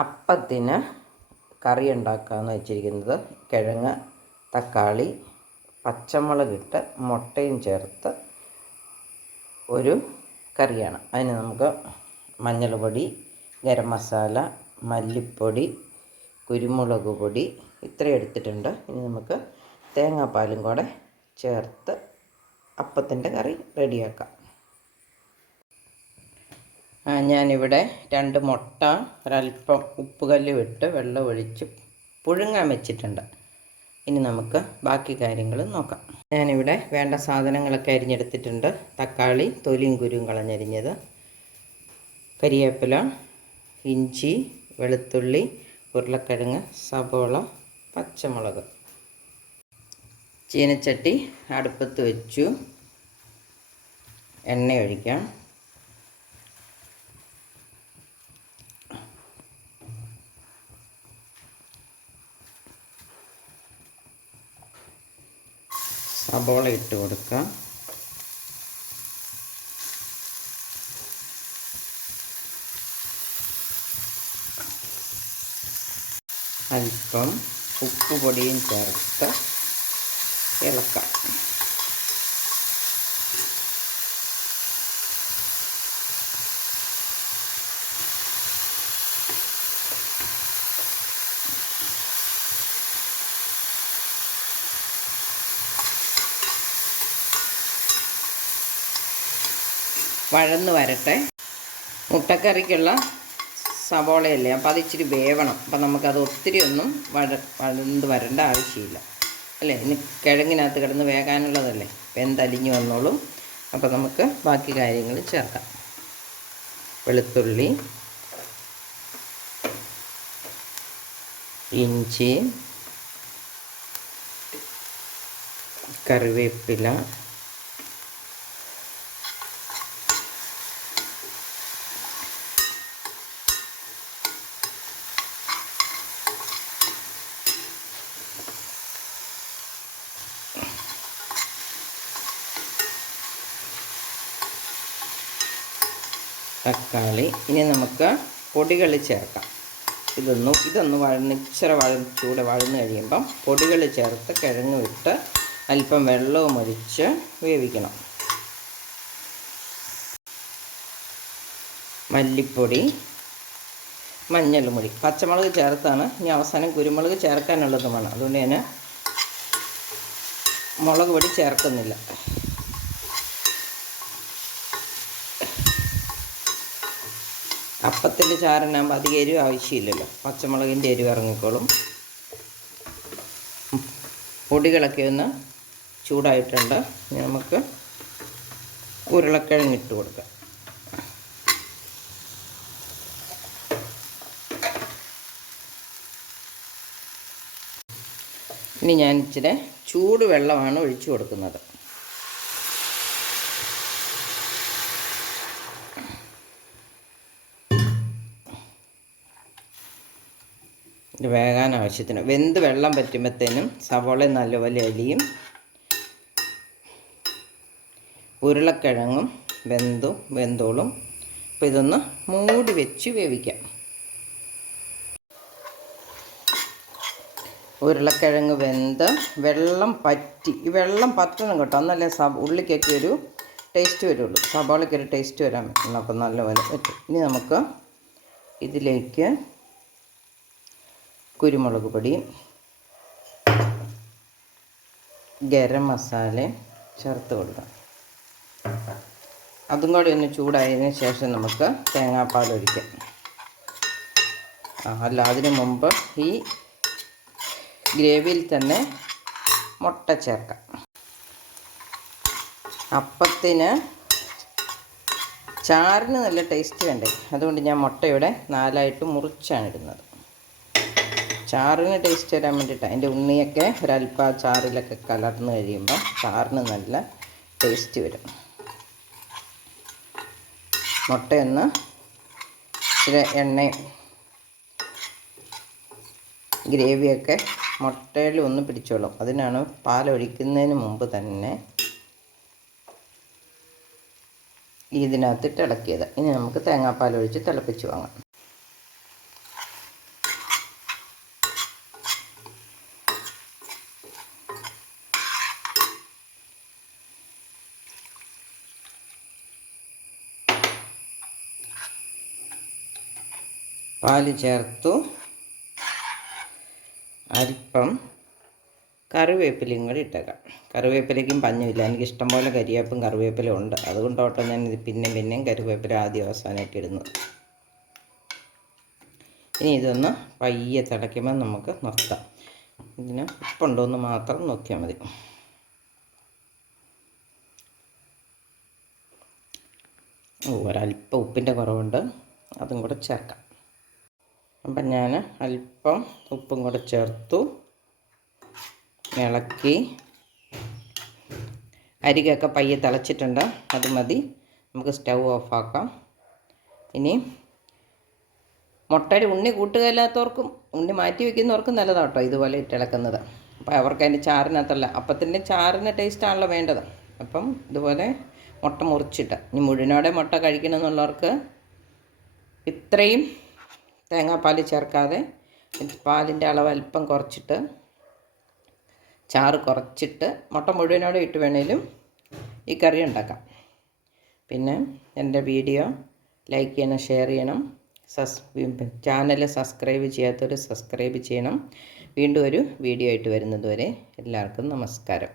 അപ്പത്തിന് കറി ഉണ്ടാക്കാമെന്ന് വെച്ചിരിക്കുന്നത് കിഴങ്ങ്, തക്കാളി, പച്ചമുളകിട്ട് മുട്ടയും ചേർത്ത് ഒരു കറിയാണ്. അതിന് നമുക്ക് മഞ്ഞൾ പൊടി, ഗരം മസാല, മല്ലിപ്പൊടി, കുരുമുളക് പൊടി ഇത്രയും എടുത്തിട്ടുണ്ട്. ഇനി നമുക്ക് തേങ്ങാപ്പാലും കൂടെ ചേർത്ത് അപ്പത്തിൻ്റെ കറി റെഡിയാക്കാം. ഞാനിവിടെ 2 മുട്ട ഒരല്പം ഉപ്പുകല്ലും ഇട്ട് വെള്ളം ഒഴിച്ച് പുഴുങ്ങാൻ വെച്ചിട്ടുണ്ട്. ഇനി നമുക്ക് ബാക്കി കാര്യങ്ങൾ നോക്കാം. ഞാനിവിടെ വേണ്ട സാധനങ്ങളൊക്കെ അരിഞ്ഞെടുത്തിട്ടുണ്ട്. തക്കാളി തൊലിയും കുരുവും കളഞ്ഞരിഞ്ഞത്, കരിവേപ്പില, ഇഞ്ചി, വെളുത്തുള്ളി, ഉരുളക്കിഴങ്ങ്, സബോള, പച്ചമുളക്. ചീനച്ചട്ടി അടുപ്പത്ത് വെച്ചു. എണ്ണ ഒഴിക്കാം. സബോള ഇട്ട് കൊടുക്കാം. അല്പം ഉപ്പ് പൊടിയും ചേർത്ത് ഇളക്കാം. വഴന്ന് വരട്ടെ. മുട്ടക്കറിക്കുള്ള സവോളയല്ലേ, അപ്പോൾ അത് ഇച്ചിരി വേവണം. അപ്പം നമുക്കത് ഒത്തിരി ഒന്നും വഴന്ന് വരേണ്ട ആവശ്യമില്ല അല്ലേ. ഇനി കിഴങ്ങിനകത്ത് കിടന്ന് വേകാനുള്ളതല്ലേ, വെന്തലിഞ്ഞ് വന്നോളും. അപ്പോൾ നമുക്ക് ബാക്കി കാര്യങ്ങൾ ചേർക്കാം. വെളുത്തുള്ളി, ഇഞ്ചി, കറിവേപ്പില, തക്കാളി. ഇനി നമുക്ക് പൊടികൾ ചേർക്കാം. ഇതൊന്ന് ഇച്ചിരി ചൂട് വഴന്ന് കഴിയുമ്പം പൊടികൾ ചേർത്ത് കിഴങ്ങ് ഇട്ട് അല്പം വെള്ളവും ഒഴിച്ച് വേവിക്കണം. മല്ലിപ്പൊടി, മഞ്ഞൾപ്പൊടി, പച്ചമുളക് ചേർത്താണ്. ഇനി അവസാനം കുരുമുളക് ചേർക്കാനുള്ളതും വേണം. അതുകൊണ്ട് ഞാൻ മുളക് പൊടി ചേർക്കുന്നില്ല. അപ്പത്തിൻ്റെ ചാറിനാകുമ്പോൾ അധികം എരിവ് ആവശ്യമില്ലല്ലോ, പച്ചമുളകിൻ്റെ എരിവ് ഇറങ്ങിക്കോളും. പൊടികളൊക്കെ ഒന്ന് ചൂടായിട്ടുണ്ട്. ഇനി നമുക്ക് ഉരുളക്കിഴങ്ങ് ഇട്ട് കൊടുക്കാം. ഇനി ഞാൻ ഇച്ചിരി ചൂട് വെള്ളമാണ് ഒഴിച്ചു കൊടുക്കുന്നത്. ഇത് വേകാൻ ആവശ്യത്തിന് വെന്ത് വെള്ളം പറ്റുമ്പോഴത്തേനും സവോള നല്ലപോലെ അലിയും. ഉരുളക്കിഴങ്ങും വെന്തോളും. അപ്പോൾ ഇതൊന്ന് മൂടി വെച്ച് വേവിക്കാം. ഉരുളക്കിഴങ്ങ് വെന്ത് വെള്ളം പറ്റി, ഈ വെള്ളം പറ്റണം കേട്ടോ, എന്നല്ലേ ഉള്ളിക്കൊക്കെ ഒരു ടേസ്റ്റ് വരുള്ളൂ, സവാളയ്ക്കൊരു ടേസ്റ്റ് വരാൻ പറ്റണം. അപ്പം നല്ലപോലെ പറ്റും. ഇനി നമുക്ക് ഇതിലേക്ക് കുരുമുളക് പൊടി, ഗരം മസാല ചേർത്ത് കൊടുക്കാം. അതും കൂടി ഒന്ന് ചൂടായതിന് ശേഷം നമുക്ക് തേങ്ങാപ്പാൽ ഒഴിക്കാം. അല്ല, അതിന് മുമ്പ് ഈ ഗ്രേവിയിൽ തന്നെ മുട്ട ചേർക്കാം. അപ്പത്തിന് ചാറിന് നല്ല ടേസ്റ്റ് വേണ്ടേ, അതുകൊണ്ട് ഞാൻ മുട്ടയുടെ 4ആയിട്ട് മുറിച്ചാണ് ഇടുന്നത്. ചാറിന് ടേസ്റ്റ് വരാൻ വേണ്ടിയിട്ടാണ്. അതിൻ്റെ ഉണ്ണിയൊക്കെ ഒരല്പ ചാറിലൊക്കെ കലർന്ന് കഴിയുമ്പോൾ ചാറിന് നല്ല ടേസ്റ്റ് വരും. മുട്ടയൊന്ന് ഇച്ചിരി എണ്ണയും ഗ്രേവിയൊക്കെ മുട്ടയിൽ ഒന്ന് പിടിച്ചോളും. അതിനാണ് പാലൊഴിക്കുന്നതിന് മുമ്പ് തന്നെ ഇതിനകത്തിട്ട് ഇളക്കിയത്. ഇനി നമുക്ക് തേങ്ങാപ്പാൽ ഒഴിച്ച് തിളപ്പിച്ച് വാങ്ങാം. പാല് ചേർത്തു. അല്പം കറിവേപ്പിലയും കൂടി ഇട്ടേക്കാം. കറിവേപ്പിലയ്ക്കും പഞ്ഞമില്ല, എനിക്കിഷ്ടം പോലെ കരിവേപ്പും കറിവേപ്പില ഉണ്ട്. അതുകൊണ്ടോട്ടോ ഞാൻ ഇത് പിന്നെയും കറിവേപ്പില ആദ്യം അവസാനമായിട്ട് ഇടുന്നത്. ഇനി ഇതൊന്ന് പയ്യെ തിളയ്ക്കുമ്പോൾ നമുക്ക് നിർത്താം. ഇതിന് ഉപ്പുണ്ടോ എന്ന് മാത്രം നോക്കിയാൽ മതി. ഒരല്പം ഉപ്പിൻ്റെ കുറവുണ്ട്, അതും കൂടെ ചേർക്കാം. അപ്പം ഞാൻ അല്പം ഉപ്പും കൂടെ ചേർത്തു. ഇളക്കി. അരികൊക്കെ പയ്യെ തിളച്ചിട്ടുണ്ട്, അത് മതി. നമുക്ക് സ്റ്റൗ ഓഫാക്കാം. ഇനി മുട്ടയുടെ ഉണ്ണി കൂട്ടുകയില്ലാത്തവർക്കും ഉണ്ണി മാറ്റി വയ്ക്കുന്നവർക്കും നല്ലതാട്ടോ ഇതുപോലെ ഇട്ടിളക്കുന്നത്. അപ്പോൾ അവർക്ക് അതിൻ്റെ ചാറിനകത്തല്ല, അപ്പത്തിൻ്റെ ചാറിന് ടേസ്റ്റാണല്ലോ വേണ്ടത്. അപ്പം ഇതുപോലെ മുട്ട മുറിച്ചിട്ട്, ഇനി മുഴുവനോടെ മുട്ട കഴിക്കണമെന്നുള്ളവർക്ക് ഇത്രയും തേങ്ങാപ്പാൽ ചേർക്കാതെ പാലിൻ്റെ അളവ് അല്പം കുറച്ചിട്ട്, ചാറ് കുറച്ചിട്ട് മുട്ട മുഴുവനോടെ ഇട്ട് വേണേലും ഈ കറി ഉണ്ടാക്കാം. പിന്നെ എൻ്റെ വീഡിയോ ലൈക്ക് ചെയ്യണം, ഷെയർ ചെയ്യണം. ചാനൽ സബ്സ്ക്രൈബ് ചെയ്യാത്തവർ സബ്സ്ക്രൈബ് ചെയ്യണം. വീണ്ടും ഒരു വീഡിയോ ആയിട്ട് വരുന്നത് വരെ എല്ലാവർക്കും നമസ്കാരം.